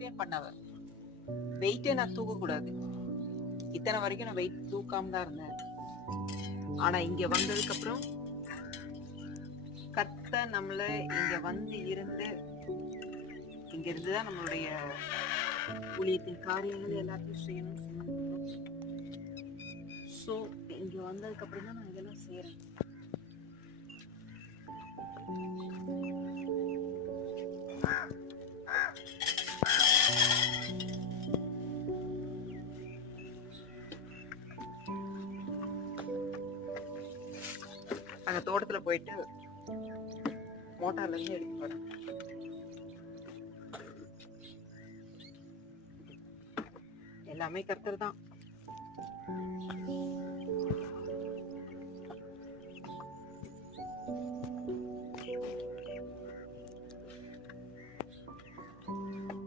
Experience பண்ணவ. வெயிட்டே நான் தூக்க கூடாது. இத்தனை வரைக்கும் நான் வெயிட் தூக்காம தான் இருந்தேன். ஆனா இங்க வந்ததுக்கு அப்புறம் கத்த நம்மள இங்க வந்து இருந்து இங்க இருந்துதான் நம்மளுடைய ஊழியத்தின் காரியங்கள் எல்லாத்தையும் செய்யணும்னு சொன்னாங்க. சோ இங்க வந்ததுக்கு அப்புறம் தான் நான் இதெல்லாம் செய்யறேன். அங்க தோட்டத்துல போயிட்டு மோட்டார்ல இருந்து எடுத்து வரேன். எல்லாமே கர்த்தர் தான்.